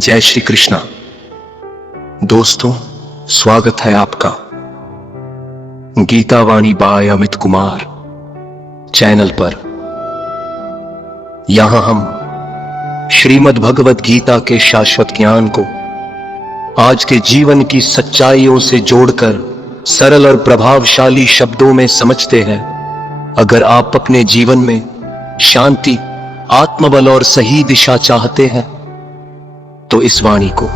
जय श्री कृष्णा। दोस्तों, स्वागत है आपका गीता वाणी बाय अमित कुमार चैनल पर। यहां हम श्रीमद् भगवत गीता के शाश्वत ज्ञान को आज के जीवन की सच्चाइयों से जोड़कर सरल और प्रभावशाली शब्दों में समझते हैं। अगर आप अपने जीवन में शांति, आत्मबल और सही दिशा चाहते हैं तो इस वाणी को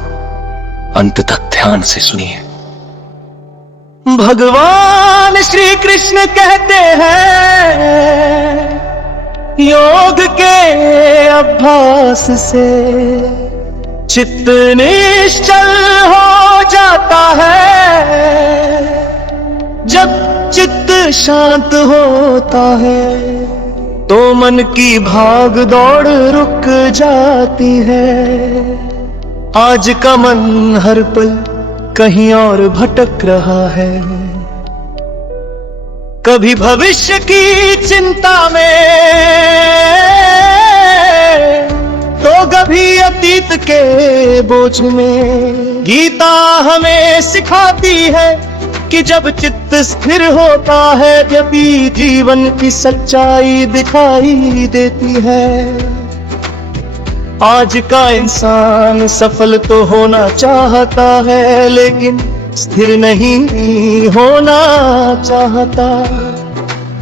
अंत तक ध्यान से सुनिए। भगवान श्री कृष्ण कहते हैं, योग के अभ्यास से चित्त निश्चल हो जाता है। जब चित्त शांत होता है तो मन की भाग दौड़ रुक जाती है। आज का मन हर पल कहीं और भटक रहा है, कभी भविष्य की चिंता में तो कभी अतीत के बोझ में। गीता हमें सिखाती है कि जब चित्त स्थिर होता है तभी जीवन की सच्चाई दिखाई देती है। आज का इंसान सफल तो होना चाहता है लेकिन स्थिर नहीं होना चाहता।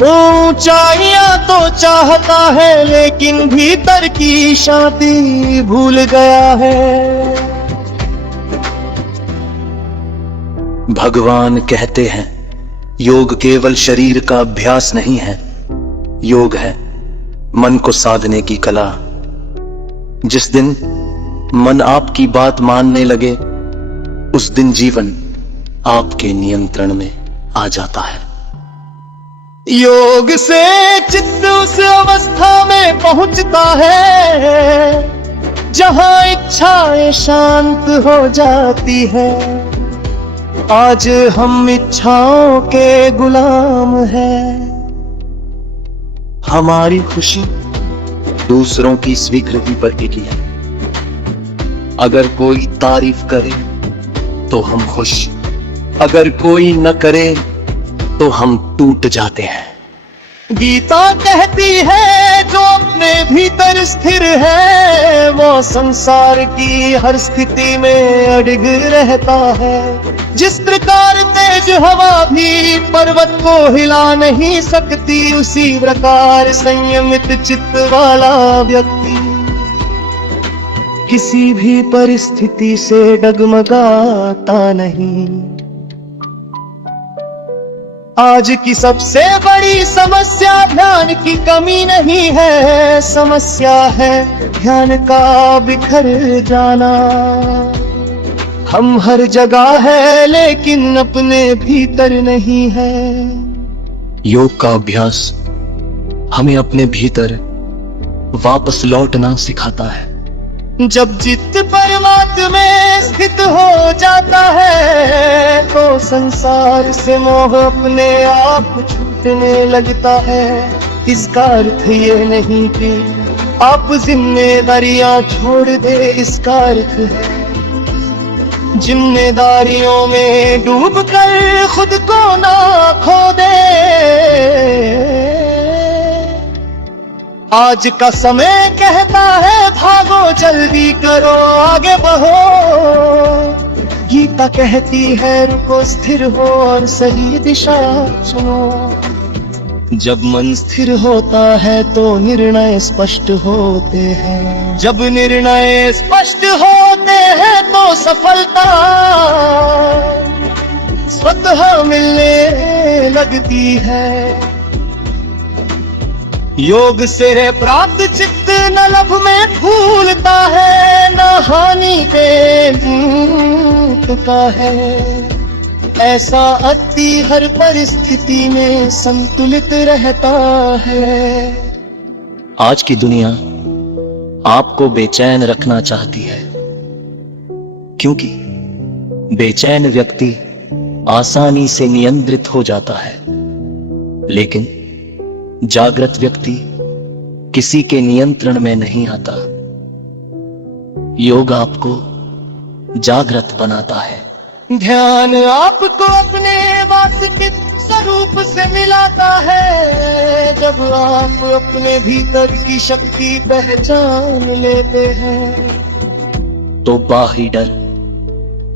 ऊंचाइयां तो चाहता है लेकिन भीतर की शांति भूल गया है। भगवान कहते हैं, योग केवल शरीर का अभ्यास नहीं है, योग है मन को साधने की कला। जिस दिन मन आपकी बात मानने लगे उस दिन जीवन आपके नियंत्रण में आ जाता है। योग से चित्त उस अवस्था में पहुंचता है जहां इच्छाएं शांत हो जाती है। आज हम इच्छाओं के गुलाम हैं। हमारी खुशी दूसरों की स्वीकृति पर टिकी है। अगर कोई तारीफ करे तो हम खुश, अगर कोई न करे तो हम टूट जाते हैं। गीता कहती है जो अपने भीतर स्थिर है वो संसार की हर स्थिति में अडिग रहता है। जिस प्रकार तेज हवा भी पर्वत को हिला नहीं सकती, उसी प्रकार संयमित चित्त वाला व्यक्ति किसी भी परिस्थिति से डगमगाता नहीं। आज की सबसे बड़ी समस्या ध्यान की कमी नहीं है, समस्या है ध्यान का बिखर जाना। हम हर जगह है लेकिन अपने भीतर नहीं है। योग का अभ्यास हमें अपने भीतर वापस लौटना सिखाता है। जब चित्त परमात्मा में स्थित हो जाता है तो संसार से मोह अपने आप छूटने लगता है। इसका अर्थ ये नहीं कि आप जिम्मेदारियां छोड़ दे, इसका अर्थ है जिम्मेदारियों में डूबकर खुद को ना खो दे। आज का समय कहता है भागो जल्दी करो आगे बढ़ो। गीता कहती है रुको स्थिर हो और सही दिशा सुनो। जब मन स्थिर होता है तो निर्णय स्पष्ट होते हैं। जब निर्णय स्पष्ट होते हैं तो सफलता स्वतः मिलने लगती है। योग से प्राप्त चित्त न लभ में भूलता है, न हानि पे टूटता है। ऐसा अति हर परिस्थिति में संतुलित रहता है। आज की दुनिया आपको बेचैन रखना चाहती है, क्योंकि बेचैन व्यक्ति आसानी से नियंत्रित हो जाता है, लेकिन जागृत व्यक्ति किसी के नियंत्रण में नहीं आता। योग आपको जागृत बनाता है। ध्यान आपको अपने वास्तविक स्वरूप से मिलाता है। जब आप अपने भीतर की शक्ति पहचान लेते हैं तो बाहरी डर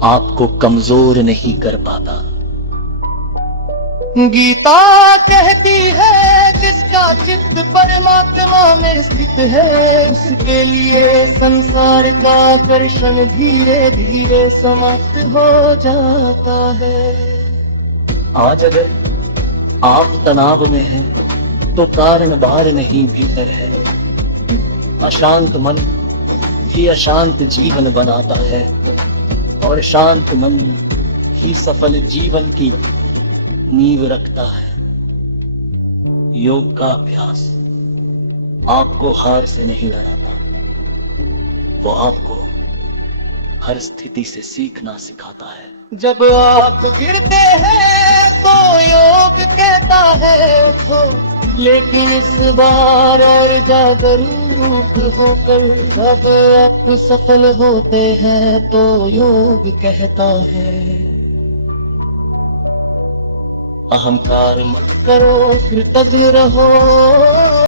आपको कमजोर नहीं कर पाता। गीता कहती है जिसका चित्त परमात्मा में स्थित है, उसके लिए संसार का आकर्षण धीरे धीरे समाप्त हो जाता है। आज अगर आप तनाव में हैं तो कारण बाहर नहीं भीतर है। अशांत मन ही अशांत जीवन बनाता है और शांत मन ही सफल जीवन की नींव रखता है। योग का अभ्यास आपको हार से नहीं लड़ाता, वो आपको हर स्थिति से सीखना सिखाता है। जब आप गिरते हैं तो योग कहता है उठो, लेकिन इस बार और जागरूक होकर। जब आप सफल होते हैं तो योग कहता है अहंकार मत करो, कृतज्ञ रहो।